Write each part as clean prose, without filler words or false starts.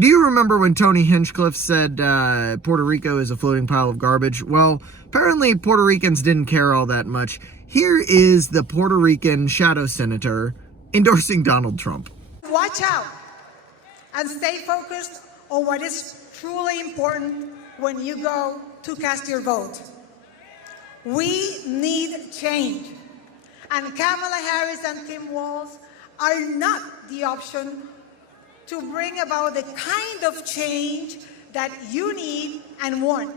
Do you remember when Tony Hinchcliffe said Puerto Rico is a floating pile of garbage? Well, apparently Puerto Ricans didn't care all that much. Here is the Puerto Rican shadow senator endorsing Donald Trump. Watch out and stay focused on what is truly important when you go to cast your vote. We need change, and Kamala Harris and Tim Walz are not the option to bring about the kind of change that you need and want,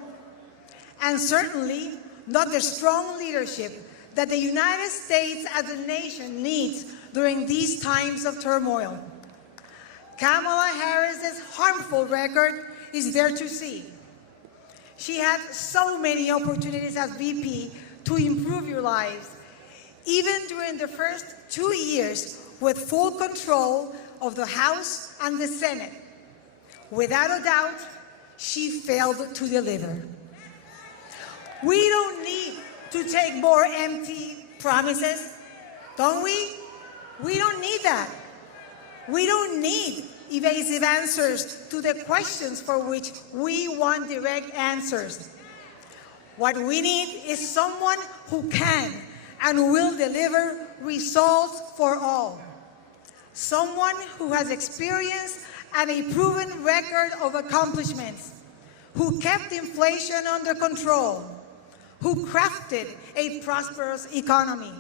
and certainly not the strong leadership that the United States as a nation needs during these times of turmoil. Kamala Harris's harmful record is there to see. She had so many opportunities as VP to improve your lives, even during the first 2 years with full control of the House and the Senate. Without a doubt, she failed to deliver. We don't need to take more empty promises, don't we? We don't need that. We don't need evasive answers to the questions for which we want direct answers. What we need is someone who can and will deliver results for all. Someone who has experience and a proven record of accomplishments, who kept inflation under control, who crafted a prosperous economy,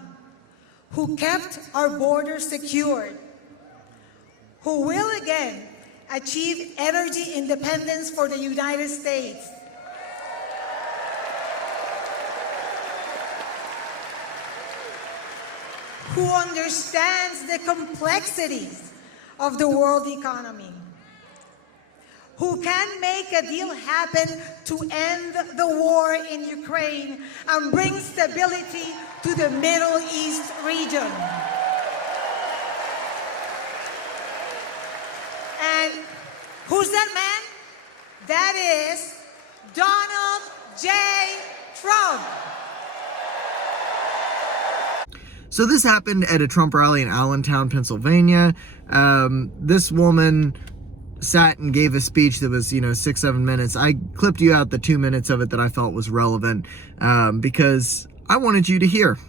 who kept our borders secured, who will again achieve energy independence for the United States, who understands the complexities of the world economy, who can make a deal happen to end the war in Ukraine and bring stability to the Middle East region. And who's that man? That is Donald J. Trump. So this happened at a Trump rally in Allentown, Pennsylvania. This woman sat and gave a speech that was, 6-7 minutes. I clipped you out the 2 minutes of it that I felt was relevant because I wanted you to hear.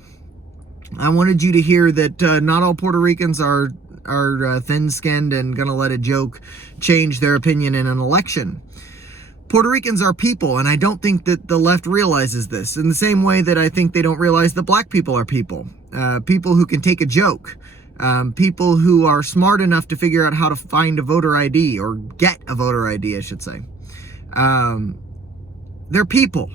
I wanted you to hear that not all Puerto Ricans are thin-skinned and gonna let a joke change their opinion in an election. Puerto Ricans are people, and I don't think that the left realizes this. In the same way that I think they don't realize that black people are people. People who can take a joke. People who are smart enough to figure out how to find a voter ID, or get a voter ID, I should say. They're people.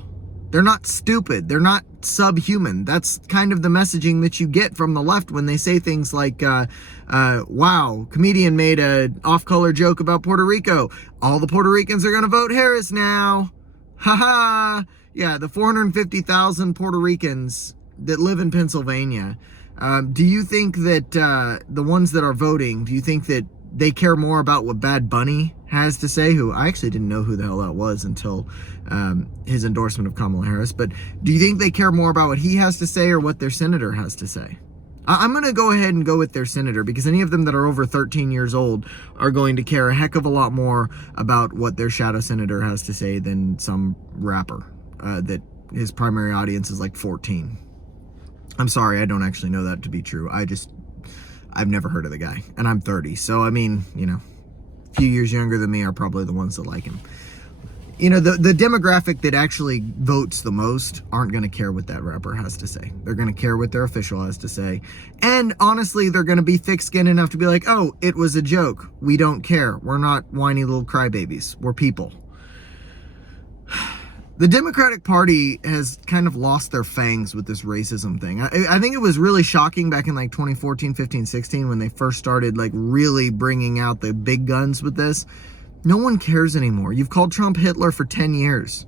They're not stupid. They're not subhuman. That's kind of the messaging that you get from the left when they say things like, wow, comedian made a off-color joke about Puerto Rico. All the Puerto Ricans are going to vote Harris now. Ha-ha. Yeah, the 450,000 Puerto Ricans that live in Pennsylvania. Do you think that the ones that are voting, do you think that they care more about what Bad Bunny has to say, who I actually didn't know who the hell that was until his endorsement of Kamala Harris, but do you think they care more about what he has to say or what their senator has to say? I'm going to go ahead and go with their senator, because any of them that are over 13 years old are going to care a heck of a lot more about what their shadow senator has to say than some rapper that his primary audience is like 14. I'm sorry, I don't actually know that to be true. I've never heard of the guy, and I'm 30. So, I mean, a few years younger than me are probably the ones that like him. The demographic that actually votes the most aren't going to care what that rapper has to say. They're going to care what their official has to say. And honestly, they're going to be thick-skinned enough to be like, oh, it was a joke. We don't care. We're not whiny little crybabies. We're people. The Democratic Party has kind of lost their fangs with this racism thing. I think it was really shocking back in like 2014, 15, 16 when they first started like really bringing out the big guns with this. No one cares anymore. You've called Trump Hitler for 10 years.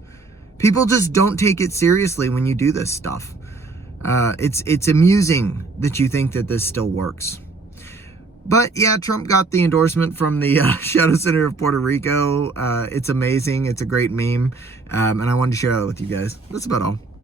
People just don't take it seriously when you do this stuff. It's amusing that you think that this still works. But yeah, Trump got the endorsement from the shadow senator of Puerto Rico. It's amazing. It's a great meme. And I wanted to share that with you guys. That's about all.